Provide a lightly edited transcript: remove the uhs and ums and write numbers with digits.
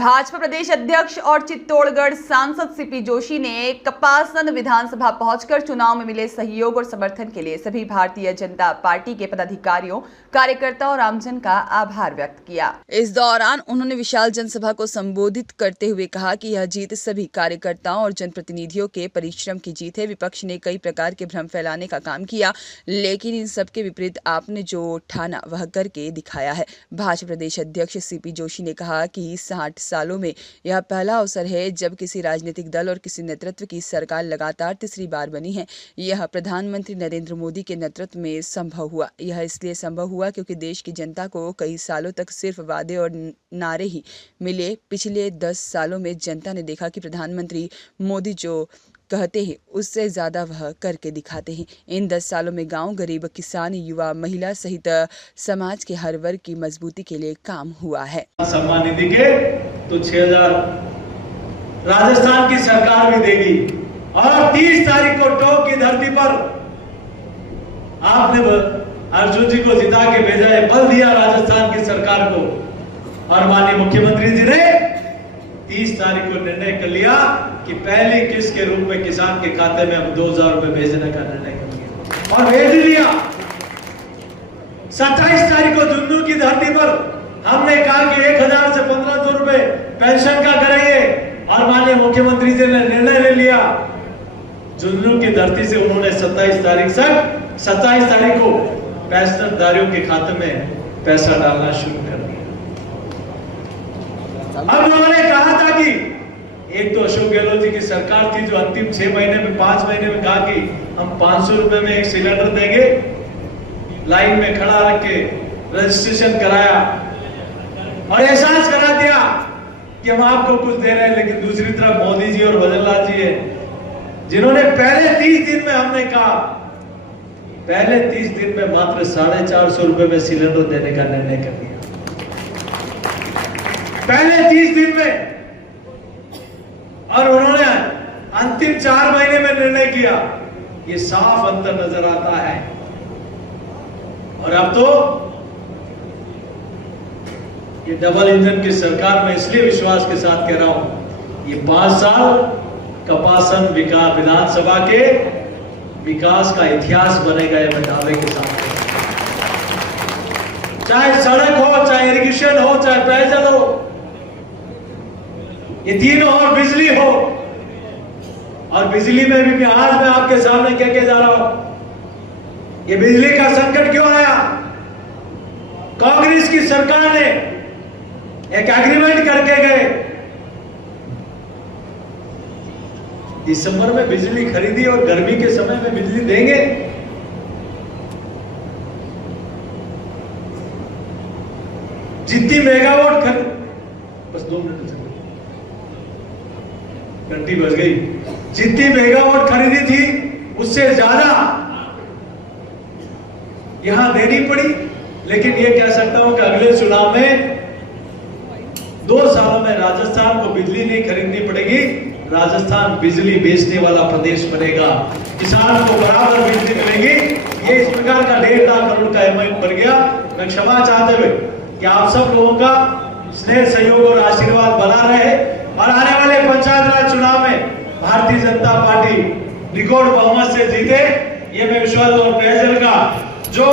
भाजपा प्रदेश अध्यक्ष और चित्तौड़गढ़ सांसद सीपी जोशी ने कपासन विधानसभा पहुंचकर चुनाव में मिले सहयोग और समर्थन के लिए सभी भारतीय जनता पार्टी के पदाधिकारियों, कार्यकर्ताओं और आमजन का आभार व्यक्त किया। इस दौरान उन्होंने विशाल जनसभा को संबोधित करते हुए कहा कि यह जीत सभी कार्यकर्ताओं और जनप्रतिनिधियों के परिश्रम की जीत है। विपक्ष ने कई प्रकार के भ्रम फैलाने का काम किया, लेकिन इन सबके विपरीत आपने जो ठाना वह करके दिखाया है। भाजपा प्रदेश अध्यक्ष सीपी जोशी ने कहा कि 60 सालों में यह पहला अवसर है जब किसी राजनीतिक दल और किसी नेतृत्व की सरकार लगातार तीसरी बार बनी है। यह प्रधानमंत्री नरेंद्र मोदी के नेतृत्व में संभव हुआ। यह इसलिए संभव हुआ क्योंकि देश की जनता को कई सालों तक सिर्फ वादे और नारे ही मिले। पिछले 10 सालों में जनता ने देखा कि प्रधानमंत्री मोदी जो कहते हैं उससे ज्यादा वह करके दिखाते हैं। इन 10 सालों में गांव, गरीब, किसान, युवा, महिला सहित समाज के हर वर्ग की मजबूती के लिए काम हुआ है। सम्मान निधि के तो 6000 राजस्थान की सरकार भी देगी और 30 तारीख को टोंक की धरती पर आपने अर्जुन जी को जिता के भेजा है, बल दिया राजस्थान की सरकार को और माननीय मुख्यमंत्री जी ने 30 तारीख को निर्णय कर लिया कि पहली किस्त के रूप में किसान के खाते में हम 2000 रुपए भेजने का निर्णय कर लिया और भेज दिया। 27 तारीख को झुंझुनू की धरती पर हमने कहा कि 1000 से 1500 रुपए पेंशन का करेंगे और माननीय मुख्यमंत्री जी ने निर्णय ले लिया। झुंझुनू की धरती से उन्होंने 27 तारीख को पेंशनधारियों के खाते में पैसा डालना शुरू कर दिया। अब उन्होंने कहा था कि एक तो अशोक गहलोत जी की सरकार थी जो अंतिम 6 महीने में 5 महीने में कहा कि हम 500 रुपए में एक सिलेंडर देंगे, लाइन में खड़ा रख के रजिस्ट्रेशन कराया और एहसास करा दिया कि हम आपको कुछ दे रहे हैं। लेकिन दूसरी तरफ मोदी जी और भजनलाल जी है जिन्होंने पहले 30 दिन में हमने कहा, पहले 30 दिन में मात्र 450 रुपए में सिलेंडर देने का निर्णय कर दिया। पहले 30 दिन में और उन्होंने अंतिम 4 महीने में निर्णय किया। ये साफ अंतर नजर आता है। और अब तो ये डबल इंजन की सरकार में इसलिए विश्वास के साथ कह रहा हूं, ये 5 साल कपासन विधानसभा के विकास का इतिहास बनेगा। ये मैं दावे के साथ, चाहे सड़क हो, चाहे इरिगेशन हो, चाहे पेयजल हो, ये तीनों, और बिजली हो। और बिजली में भी आज मैं आपके सामने कह के जा रहा हूं, ये बिजली का संकट क्यों आया? कांग्रेस की सरकार ने एक एग्रीमेंट करके गए, दिसंबर में बिजली खरीदी और गर्मी के समय में बिजली देंगे। जितनी मेगावाट बस 2 मिनट घंटी बज गई, जितनी मेगावाट खरीदी थी उससे ज्यादा यहां देनी पड़ी। लेकिन ये कह सकता हूं कि अगले चुनाव में 2 सालों में राजस्थान को बिजली नहीं खरीदनी पड़ेगी, राजस्थान बिजली बेचने वाला प्रदेश बनेगा, किसान को बराबर बिजली मिलेगी। ये इस प्रकार का 1.5 लाख करोड़ का एमओयू बन गया। मैं क्षमा चाहते हुए कि आप सब लोगों का स्नेह, सहयोग और आशीर्वाद बना रहे और आने वाले पंचायत राज चुनाव में भारतीय जनता पार्टी रिकॉर्ड बहुमत से जीते, ये मैं विश्वास और पेयजल का जो